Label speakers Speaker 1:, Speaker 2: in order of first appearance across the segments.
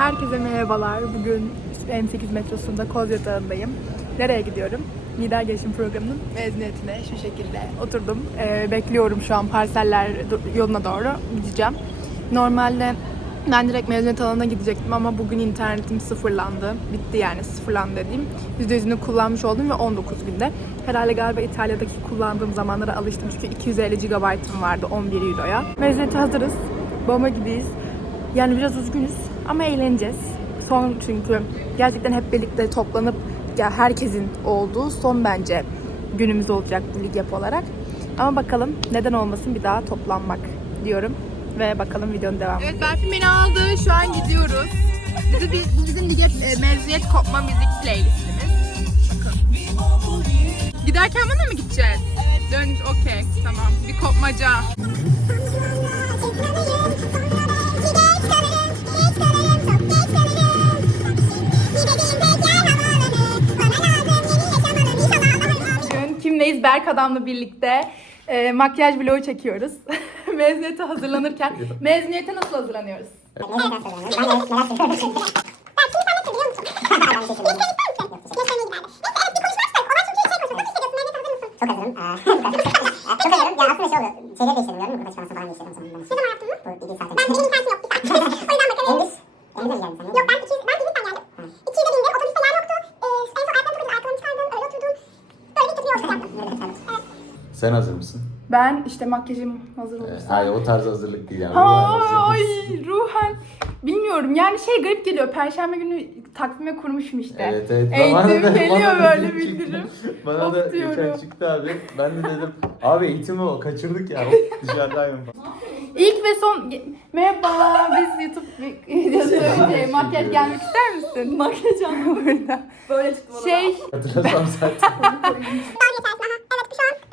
Speaker 1: Herkese merhabalar. Bugün M8 metrosunda Koz yatağındayım. Nereye gidiyorum? Lider Gelişim Programı'nın mezuniyetine şu şekilde oturdum. Ee, bekliyorum şu an parseller yoluna doğru gideceğim. Normalde ben direkt mezuniyet alanına gidecektim ama bugün internetim sıfırlandı. Bitti yani sıfırlandı dediğim. %100'ünü kullanmış oldum ve 19 günde. Herhalde galiba İtalya'daki kullandığım zamanlara alıştım çünkü 250 GB'ım vardı 11 Euro'ya. Mezuniyete hazırız. Bomba gibiyiz. Yani biraz üzgünüz ama eğleneceğiz. Son çünkü gerçekten hep birlikte toplanıp ya herkesin olduğu son bence günümüz olacak bu lig yap olarak. Ama bakalım neden olmasın bir daha toplanmak diyorum ve bakalım videonun devamı. Evet Berfin beni aldı. Şu an gidiyoruz. Bizi, bu bizim lig mezuniyet kopma müzik playlistimiz. Bakın. Giderken bana mı gideceğiz? Dönüş okey tamam. Bir kopmaca. Berk Adam'la birlikte e, makyaj vlogu çekiyoruz. Mezuniyete hazırlanırken. Mezuniyete nasıl hazırlanıyoruz?
Speaker 2: Çok hazırım. Çok hazırım. Ya aslında şey oluyor. Şeyleri değiştirdim gördün mü? Kaç falan sonra. Ne zaman yaptın Bu iki saat önce. Ben benim imkansım yok. o yüzden bakalım. Endüs. Endüs mi geldin sen? Yok ben iki, ben İzmit'ten geldim. İkiyi de bindim. Otobüste yer yoktu. Ee, en son ayaklarım çok acıdı. Ayakkabımı çıkardım. Öyle oturdum. Böyle bir kötü bir yolculuk yaptım. Evet.
Speaker 3: Sen hazır mısın?
Speaker 1: Ben işte makyajım hazır
Speaker 3: Ee,
Speaker 1: olursa.
Speaker 3: hayır o tarz hazırlık değil yani. ruhen hazır
Speaker 1: Ay ruhen bilmiyorum yani şey garip geliyor perşembe günü takvime kurmuşum işte.
Speaker 3: Evet evet.
Speaker 1: Eğitim
Speaker 3: Bana da-
Speaker 1: geliyor
Speaker 3: bana da
Speaker 1: böyle bildirim.
Speaker 3: Bana
Speaker 1: Of
Speaker 3: da geçen çıktı abi. Ben de dedim abi eğitimi o kaçırdık ya. Dışarıdayım.
Speaker 1: İlk ve son merhaba biz YouTube videosu şey, makyaj gelmek ister misin? Makyaj burada.
Speaker 4: Böyle çıktı bana.
Speaker 1: Şey
Speaker 3: Hatırlasam zaten.
Speaker 2: Evet şu an.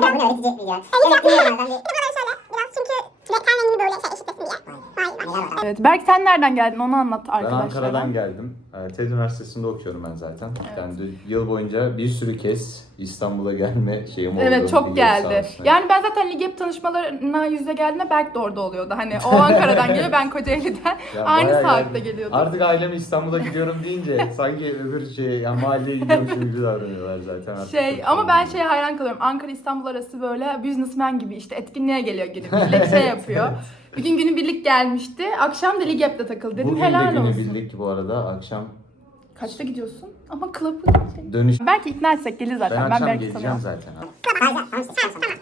Speaker 2: Bir de şurada da. Bu ne öğretici video. Evet biliyorum ben. Bir de buraları şöyle. Biraz çünkü ten rengini böyle şey eşitlesin diye. Vay vay.
Speaker 1: Evet Berk sen nereden geldin onu anlat
Speaker 3: Ben
Speaker 1: arkadaşlara.
Speaker 3: Ankara'dan geldim. Ee, TED Üniversitesi'nde okuyorum ben zaten. Yani de- yıl boyunca bir sürü kez İstanbul'a gelme şeyim oldu.
Speaker 1: Evet çok geldi. Yani ben zaten Ligep tanışmalarına yüzde geldiğinde Berk de orada oluyordu. Hani o Ankara'dan geliyor ben Kocaeli'den.
Speaker 3: Ya
Speaker 1: Aynı saatte
Speaker 3: geldim.
Speaker 1: geliyordum.
Speaker 3: Artık ailem İstanbul'a gidiyorum deyince sanki öbür şey, yani mahalleye gidiyormuş gibi davranıyorlar zaten. Artık
Speaker 1: Şey ama ben
Speaker 3: şey
Speaker 1: şeye hayran kalıyorum. Ankara İstanbul arası böyle businessman gibi işte etkinliğe geliyor günübirlik şey yapıyor. Bir gün günübirlik gelmişti. Akşam da Ligep'te takıl dedim.
Speaker 3: Bugün
Speaker 1: Helal
Speaker 3: de
Speaker 1: olsun.
Speaker 3: günübirlik bu arada akşam
Speaker 1: Kaçta gidiyorsun? Ama club'ı şey.
Speaker 3: dönüş.
Speaker 1: Belki ikna etsek gelir
Speaker 3: Ben
Speaker 1: zaten. Ben,
Speaker 3: akşam
Speaker 1: belki
Speaker 3: geleceğim
Speaker 1: tanıyorum.
Speaker 3: zaten.
Speaker 2: Tamam tamam işte tamam.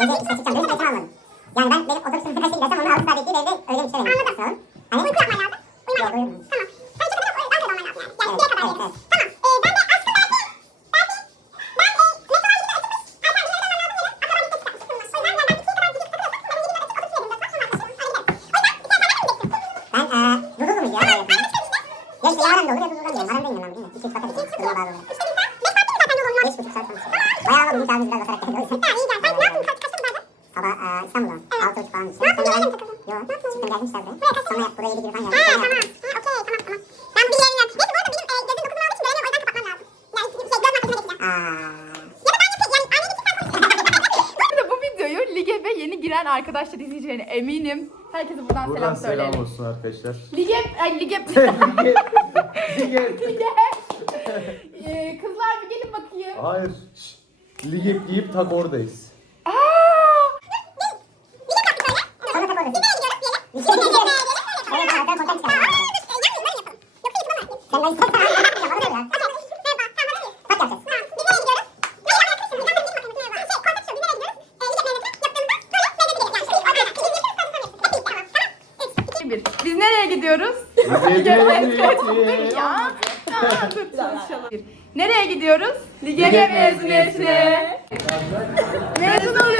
Speaker 2: Gece çıkacağım. Benim almadım. Yani ben benim otobüsün kaçta gidersem onu 6 saat bekleyip evde öyle bir şey verim. Anladım. Hani uyku yapman lazım. Yok uyumam. Tamam. Sen iki kadar Ankara'da olman lazım yani. Yani evet, kadar evet, evet. Tamam. Ee, ben de aslında belki belki ben e, metroya gidip açılmış. Erken bir yerden almam lazım. Akşam bir tek çıkmış. O yüzden ben ikiye kadar gidip takılıyorsam ben yedi otobüs yerimde. Akşam arkadaşlarım. Öyle giderim. O yüzden bir kere eee Dudullu muydu ya? Çıkmıştım. Ya işte yarın da olur ya Dudullu'dan gidelim. Aramda inmem lazım. İki üç saat edeceğim. Duruma bağlı olarak. İşte biz beş saat mi zaten yol olmuyor? Beş buçuk saat falan. Bayağı ama bugün abimiz biraz basarak geldi. Ha iyi gel. Sen ne yaptın? Kaç, kaçta buradasın? Sabah eee İstanbul'dan. Altı buçuk falan işte.
Speaker 1: Ne yaptın?
Speaker 2: Ben-
Speaker 1: mi takıldın?
Speaker 2: Yok.
Speaker 1: Ne yaptın?
Speaker 2: Çıktım geldim işte buraya.
Speaker 1: Buraya kaç
Speaker 2: Sonra buraya yedi gibi falan
Speaker 1: Ha
Speaker 2: geldim.
Speaker 1: tamam.
Speaker 2: Sonra
Speaker 1: Ha, Okey tamam tamam. Ben bu bilgileri Neyse bu arada benim e, gözüm dokuzunu aldığı için göremiyorum. O yüzden kapatmam lazım. Yani şey, göz makyajına geçeceğim.
Speaker 2: Aa.
Speaker 1: Ya da ben yapayım. Yani aynı gidip Bu arada bu videoyu lige ve yeni giren arkadaşlar izleyeceğine eminim. Herkese buradan,
Speaker 3: Buradan
Speaker 1: selam
Speaker 3: selam
Speaker 1: söyleyelim.
Speaker 3: olsun arkadaşlar.
Speaker 1: Lige, ay lige,
Speaker 3: Lige.
Speaker 1: lige. Ee, kızlar bir gelin bakayım.
Speaker 3: Hayır. Şşş. Lige deyip tak oradayız.
Speaker 2: Gidiyoruz?
Speaker 3: Lige
Speaker 1: Gel,
Speaker 3: mezuniyeti.
Speaker 1: dur ya. Aa, dur, çalışalım. Nereye gidiyoruz? Lige mezuniyetine. Mezun oluyoruz.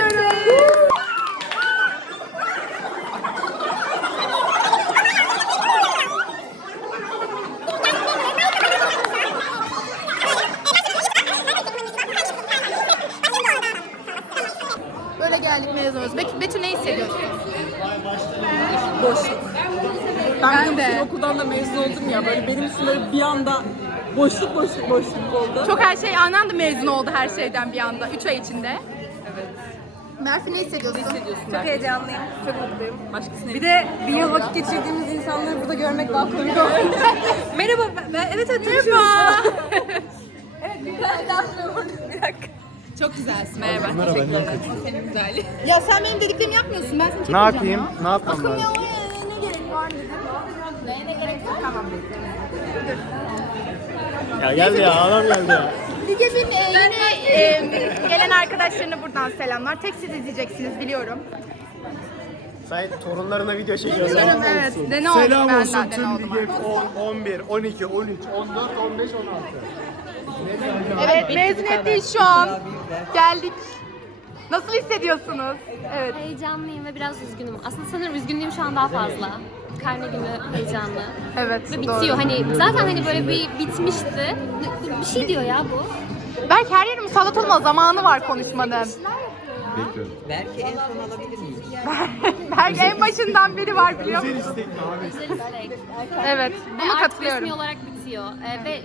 Speaker 1: Böyle geldik mezun oluyoruz. Betü, Betü ne hissediyorsun?
Speaker 4: Boşluk.
Speaker 1: Ben
Speaker 4: Ben,
Speaker 1: de.
Speaker 4: okuldan da mezun oldum ya böyle benim için böyle bir anda boşluk boşluk boşluk oldu.
Speaker 1: Çok her şey anında mezun oldu her şeyden bir anda 3 ay içinde. Merve ne hissediyorsun?
Speaker 4: Ne hissediyorsun
Speaker 1: Çok heyecanlıyım. Çok mutluyum.
Speaker 4: Başkasına. Bir de bir yıl vakit geçirdiğimiz insanları burada görmek daha komik oldu.
Speaker 1: Merhaba, ben, evet evet Merhaba. evet, bir dakika.
Speaker 4: Çok güzelsin. Merhaba. Merhaba. Teşekkür ederim. Senin güzelliği.
Speaker 1: Ya sen benim dediklerimi yapmıyorsun, ben seni
Speaker 5: Ne
Speaker 1: çekmeyeceğim
Speaker 5: yapayım?
Speaker 1: ya.
Speaker 5: Ne yapmam
Speaker 1: Bakın
Speaker 5: lazım?
Speaker 1: ya ne gerek var dedim. Ne, ne gerek yok tamam.
Speaker 5: Ya geldi ya adam geldi ya.
Speaker 1: Lige'nin e, yine e, gelen arkadaşlarına buradan selamlar. Tek siz izleyeceksiniz biliyorum.
Speaker 5: Sen torunlarına video çekiyorsun.
Speaker 1: Biliyorum evet. De ne oldu
Speaker 5: Selam
Speaker 1: benden
Speaker 5: olsun
Speaker 1: de ne
Speaker 5: tüm
Speaker 1: oldu
Speaker 5: lige 10, 11, 12, 13, 14, 15, 16.
Speaker 1: Evet mezuniyetteyiz şu an. Geldik. Nasıl hissediyorsunuz? Evet.
Speaker 6: Heyecanlıyım ve biraz üzgünüm. Aslında sanırım üzgünlüğüm şu an daha fazla. Karne günü heyecanlı.
Speaker 1: Evet.
Speaker 6: Ve
Speaker 1: doğru.
Speaker 6: bitiyor. Hani zaten hani böyle bir bitmişti. Bir şey diyor ya bu.
Speaker 1: Belki her yere musallat olma zamanı var konuşmanın.
Speaker 3: Bekliyorum.
Speaker 1: Belki en başından beri var biliyor musun?
Speaker 6: Güzel istek.
Speaker 1: Evet.
Speaker 6: Ve
Speaker 1: Bunu
Speaker 6: artık
Speaker 1: katılıyorum.
Speaker 6: resmi olarak bitiyor. Ee, ve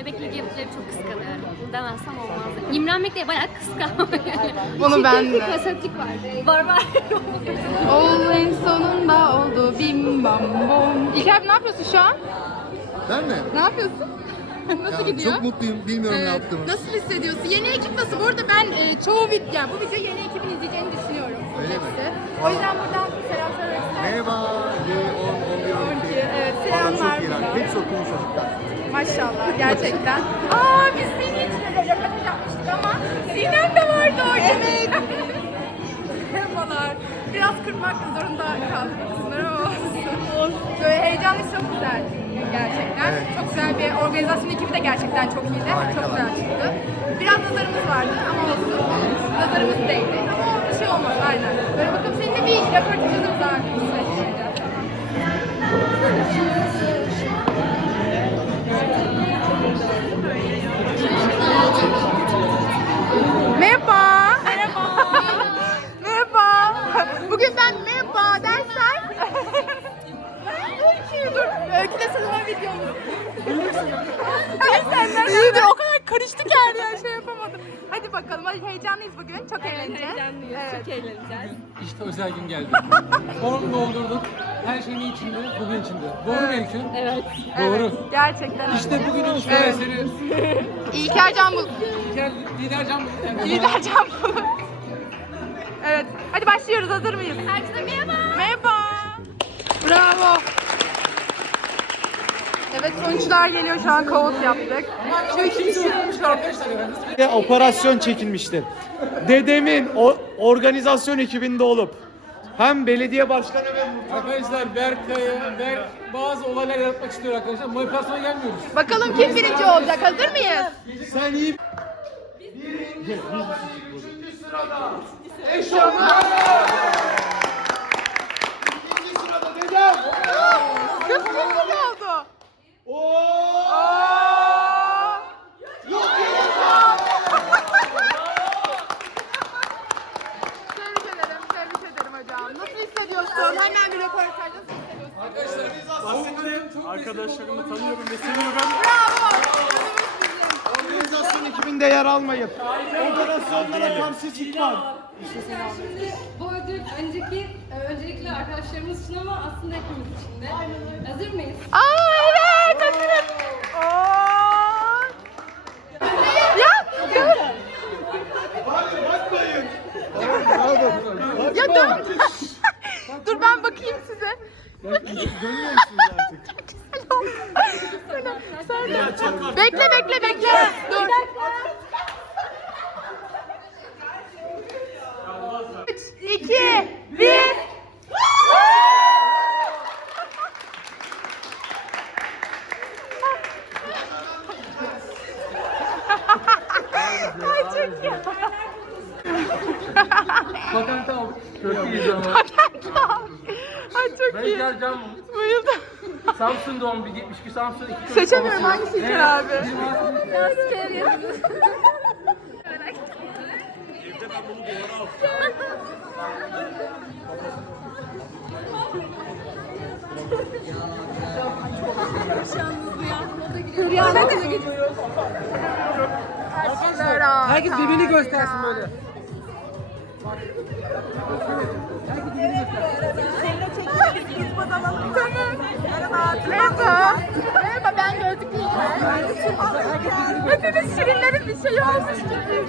Speaker 6: bebekli yapıları çok kıskanıyorum. Demezsem olmaz. İmrenmek değil bayağı kıskanmak.
Speaker 1: Bunu ben de.
Speaker 6: Kasötlük var. Var var.
Speaker 1: Ol en sonunda oldu bim bam bom. İlker ne yapıyorsun şu an?
Speaker 7: Ben mi?
Speaker 1: Ne yapıyorsun? Nasıl
Speaker 7: Ya,
Speaker 1: gidiyor?
Speaker 7: Çok mutluyum. Bilmiyorum ne
Speaker 1: Evet.
Speaker 7: yaptığımı.
Speaker 1: Nasıl hissediyorsun? Yeni ekip nasıl? Bu arada ben e, çoğu vid yani bu videoyu yeni ekibin izleyeceğini düşünüyorum.
Speaker 7: Öyle mi?
Speaker 1: Hepsi. O yüzden buradan selam söylemek isterim.
Speaker 7: Merhaba. 10, 11, 12.
Speaker 1: Evet
Speaker 7: Valla
Speaker 1: selamlar
Speaker 7: çok iyiler.
Speaker 1: buradan.
Speaker 7: Hepsi okumuş çocuklar.
Speaker 1: Maşallah gerçekten. Aa biz senin için de röportaj yapmıştık ama Sinem de vardı orada. Evet. Merhabalar. Biraz kırmak zorunda kaldık kısımları ama olsun. Böyle heyecanlı çok güzel gerçekten. Çok güzel bir organizasyon ekibi de gerçekten çok iyiydi. Çok
Speaker 7: Harikalar.
Speaker 1: güzel çıktı. Biraz nazarımız vardı ama olsun. Nazarımız değdi ama bir şey olmaz aynen. Böyle bakın senin de bir röportajınız bakalım heyecanlıyız bugün. Çok eğleneceğiz.
Speaker 4: Heyecanlıyız.
Speaker 1: Evet.
Speaker 4: Çok eğleneceğiz.
Speaker 8: İşte özel gün geldi. Form doldurduk. Her şey ne içinde? Bugün içinde. Doğru mu Öykü?
Speaker 6: Evet.
Speaker 8: Doğru.
Speaker 1: Evet, gerçekten.
Speaker 8: İşte bugünün işte
Speaker 1: Evet.
Speaker 8: eseri.
Speaker 1: İlker Can Bulut.
Speaker 8: Gel lider can bu.
Speaker 1: Lider Can Bulut. Evet. Hadi başlıyoruz. Hazır mıyız? Herkese merhaba. Merhaba. Bravo. Evet sonuçlar geliyor. Şu an kaos yaptık. Şu iki kişi.
Speaker 5: Ve operasyon çekilmişti. Dedemin o organizasyon ekibinde olup hem belediye başkanı ve
Speaker 8: Arkadaşlar Berkay'a, Berk bazı olaylar yaratmak istiyor arkadaşlar. Motivasyona gelmiyoruz.
Speaker 1: Bakalım kim birinci olacak? Hazır mıyız?
Speaker 5: sen iyi
Speaker 1: Kız kim oldu? Tebrik ederim, tebrik ederim hocam. Nasıl hissediyorsun? Hemen bir röportaj nasıl
Speaker 5: arkadaşlarımı tanıyorum seviyorum.
Speaker 1: Bravo!
Speaker 5: Organizasyon ekibinde almayıp operasyonlara karşı çıkmam.
Speaker 9: Bu ödül önceki, öncelikle arkadaşlarımız için ama aslında hepimiz için de. Hazır mıyız?
Speaker 1: Aa evet, hazırım. Oo. Ya, dur. Ya dur. dur ben bakayım size.
Speaker 5: Görmüyor musunuz artık?
Speaker 1: Bekle bekle bekle. Dur. Üç, iki, bir. Ay çok iyi.
Speaker 8: Patente aldık. Çok iyiyiz ama.
Speaker 1: Ay
Speaker 8: Can
Speaker 1: Bayıldım.
Speaker 8: Samsun doğumlu 72 Samsun 2 çocuk
Speaker 1: Seçemiyorum
Speaker 8: babası.
Speaker 1: hangisi
Speaker 8: Evet.
Speaker 1: abi.
Speaker 8: Herkes birbirini göstersin böyle.
Speaker 1: Merhaba. Merhaba ben gözlüklüyüm. Hepimiz şirinlerin bir şeyi olmuş gibi.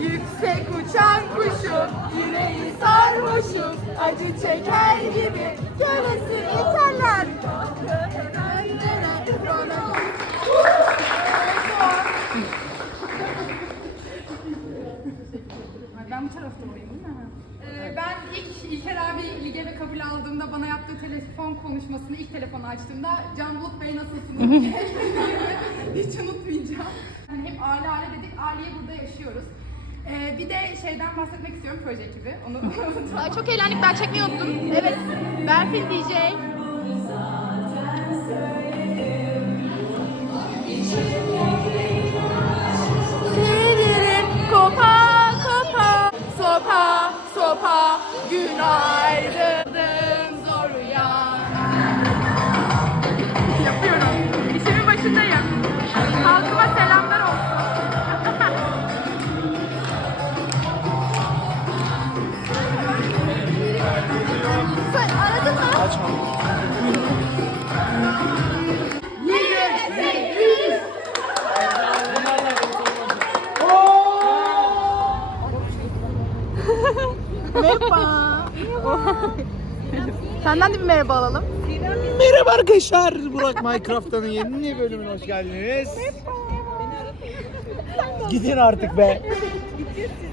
Speaker 1: Yüksek uçan kuşum, yüreği sarhoşum, acı çeker gibi kölesi iterler.
Speaker 9: Ben bu tarafta olayım ben ilk İlker abi lige ve kabul aldığımda bana yaptığı telefon konuşmasını ilk telefonu açtığımda Can Bulut Bey nasılsınız diye hiç unutmayacağım. Yani hep aile aile dedik, aileyi burada yaşıyoruz. Ee, bir de şeyden bahsetmek istiyorum proje ekibi. Onu
Speaker 1: Ay, çok eğlendik ben çekmeyi unuttum. Evet. Berfin DJ. 감사합니다. Merhaba
Speaker 5: arkadaşlar. Burak Minecraft'ın yeni bölümüne hoş geldiniz. Gidin artık be.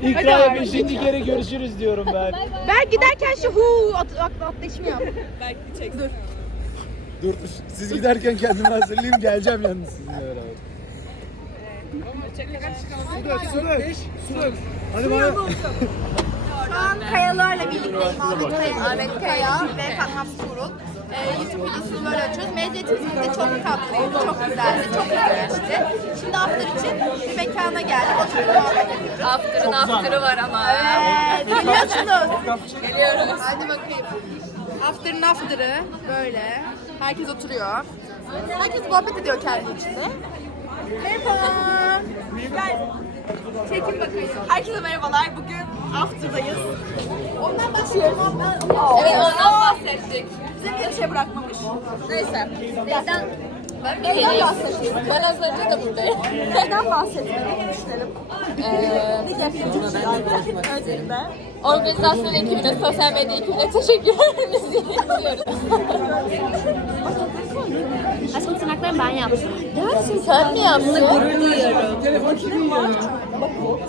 Speaker 5: İkraya beşinci kere görüşürüz diyorum ben.
Speaker 1: Ben giderken şu hu at, at, atlayışımı yap.
Speaker 5: Dur siz giderken kendimi hazırlayayım geleceğim yalnız sizinle beraber. Su dök, su dök, su dök. Hadi bana.
Speaker 1: Şu an Kayalarla birlikteyim. Ahmet Kaya, Ahmet Kaya ve Fatma Tuğrul. Ee, YouTube videosunu böyle açıyoruz. Mezuniyetimizde çok tatlıydı, çok güzeldi, çok güzel geçti. Şimdi after için bir mekana geldik, oturup muhabbet ediyoruz.
Speaker 6: After'ın after'ı var ama.
Speaker 1: Evet, geliyorsunuz. Geliyoruz. Hadi bakayım. After'ın after'ı böyle. Herkes oturuyor. Herkes muhabbet ediyor kendi içinde. Merhaba. Çekin bakayım. Herkese merhabalar. Bugün after'dayız. Ondan başlayalım.
Speaker 6: Evet ondan bahsettik.
Speaker 1: Bize bir şey bırakmamış. Neyse. Neyden
Speaker 6: geleyim.
Speaker 1: bahsedeyim?
Speaker 6: Ben az önce de buradayım.
Speaker 1: Neyden bahsetmeyi düşünelim? Lig yapıyoruz. Öncelikle.
Speaker 6: Organizasyon ekibine, sosyal medya ekibine teşekkürlerimizi iletiyoruz. Aşkım tırnaklarımı ben yaptım. Sen mi yaptın? Gurur duyuyorum.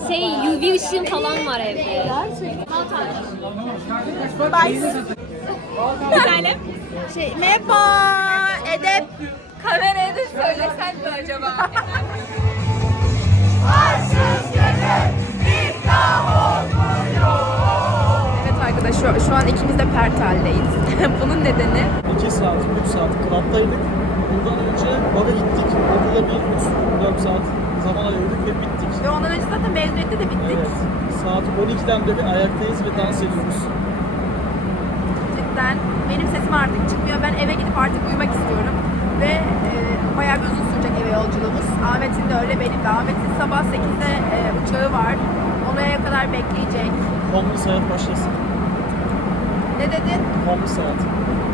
Speaker 6: Şey UV ışığım falan var evde.
Speaker 1: Güzelim. Şey, merhaba. Edep.
Speaker 6: Kameraya da söylesen mi acaba?
Speaker 1: Evet arkadaşlar şu, şu an ikimiz de Pertel'deyiz. Bunun nedeni
Speaker 10: 2 saat, 3 saat klaptaydık. Bundan önce bara gittik. Orada bir 3-4 saat zaman ayırdık ve bittik.
Speaker 1: ve ondan önce zaten mezuniyette de bittik.
Speaker 10: Evet. Saat 12'den beri ayaktayız ve dans ediyoruz.
Speaker 1: Cidden benim sesim artık çıkmıyor. Ben eve gidip artık uyumak istiyorum. Ve e, bayağı bir uzun sürecek eve yolculuğumuz. Ahmet'in de öyle benim de. Ahmet'in sabah 8'de e, uçağı var. Oraya kadar bekleyecek.
Speaker 10: Homlu saat başlasın.
Speaker 1: Ne dedin?
Speaker 10: Homlu saat.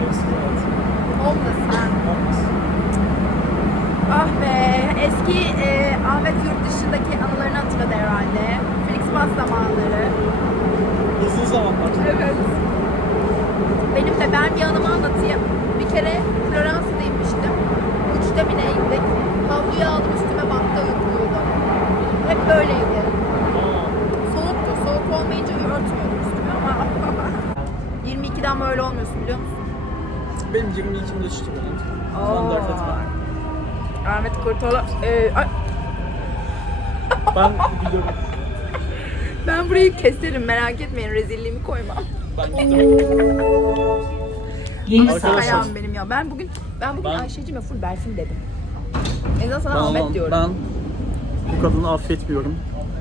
Speaker 10: Evsiz saat.
Speaker 1: Homeless. ha.
Speaker 10: Homeless.
Speaker 1: Ah be. Eski e, Ahmet yurt dışındaki anılarını hatırladı herhalde. Flixbus zamanları.
Speaker 10: Hızlı zamanlar.
Speaker 1: Evet. Benim de ben bir anımı anlatayım. Bir kere Floransa'da inmiştim. Üçte mi ne indik? Havluyu aldım üstüme battı uyuyordum. Hep böyleydi. Soğuktu. Soğuk olmayınca örtmüyordum üstüme ama 22'den böyle olmuyorsun biliyor musun?
Speaker 10: Benim 22'imde düştü benim. Sen dert etme.
Speaker 1: Ahmet Kurtola. Ee, ay,
Speaker 10: Ben biliyorum.
Speaker 1: ben burayı keserim merak etmeyin rezilliğimi koymam.
Speaker 10: Ben gidiyorum. Arkadaşlar.
Speaker 1: Ayağım benim ya. Ben bugün ben bugün
Speaker 10: Ben-
Speaker 1: Ayşe'cime full Berfin dedim. En azından sana
Speaker 10: Ben,
Speaker 1: Ahmet diyorum.
Speaker 10: ben bu kadını affetmiyorum.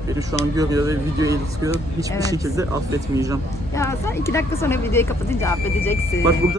Speaker 10: Beni şu an görüyor ve videoya ilişkiyor. Hiçbir
Speaker 1: Evet.
Speaker 10: şekilde affetmeyeceğim.
Speaker 1: Ya sen iki dakika sonra videoyu kapatınca affedeceksin.
Speaker 10: Bak burada